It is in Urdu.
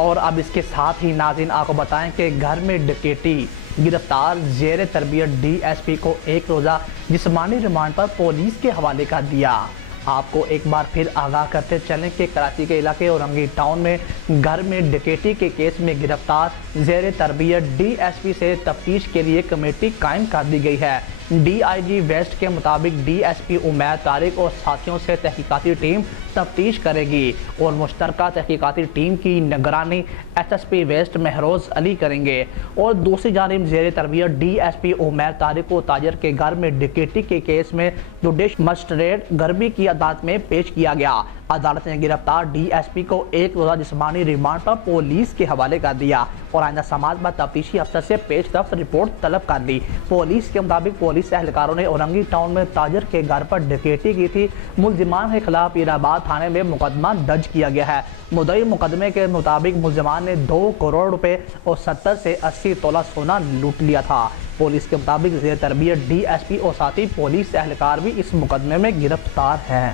اور اب اس کے ساتھ ہی ناظرین آپ کو بتائیں کہ گھر میں ڈکیتی، گرفتار زیر تربیت ڈی ایس پی کو 1 روزہ جسمانی ریمانڈ پر پولیس کے حوالے کر دیا۔ آپ کو ایک بار پھر آگاہ کرتے چلیں کہ کراچی کے علاقے اورنگی ٹاؤن میں گھر میں ڈکیتی کے کیس میں گرفتار زیر تربیت ڈی ایس پی سے تفتیش کے لیے کمیٹی قائم کر دی گئی ہے۔ ڈی آئی جی ویسٹ کے مطابق D S P Umair Tariq اور ساتھیوں سے تحقیقاتی ٹیم تفتیش کرے گی اور مشترکہ تحقیقاتی ٹیم کی نگرانی S S P west Mehroz Ali کریں گے۔ اور دوسری جانب زیر تربیت D S P Umair Tariq کو تاجر کے گھر میں ڈکیتی کے کیس میں جوڈیشل مجسٹریٹ گربی کی عدالت میں پیش کیا گیا۔ عدالت نے گرفتار ڈی ایس پی کو 1 روزہ جسمانی ریمانڈ پر پولیس کے حوالے کر دیا اور آئندہ سماعت بعد تفتیشی افسر سے پیش رفت رپورٹ طلب کر لی۔ پولیس کے مطابق پولیس اہلکاروں نے اورنگی ٹاؤن میں تاجر کے گھر پر ڈکیتی کی تھی۔ ملزمان کے خلاف پیرآباد تھانے میں مقدمہ درج کیا گیا ہے۔ مدعی مقدمے کے مطابق ملزمان نے 2 کروڑ روپے اور 70 سے 80 تولہ سونا لوٹ لیا تھا۔ پولیس کے مطابق زیر تربیت ڈی ایس پی اور ساتھی پولیس اہلکار بھی اس مقدمے میں گرفتار ہیں۔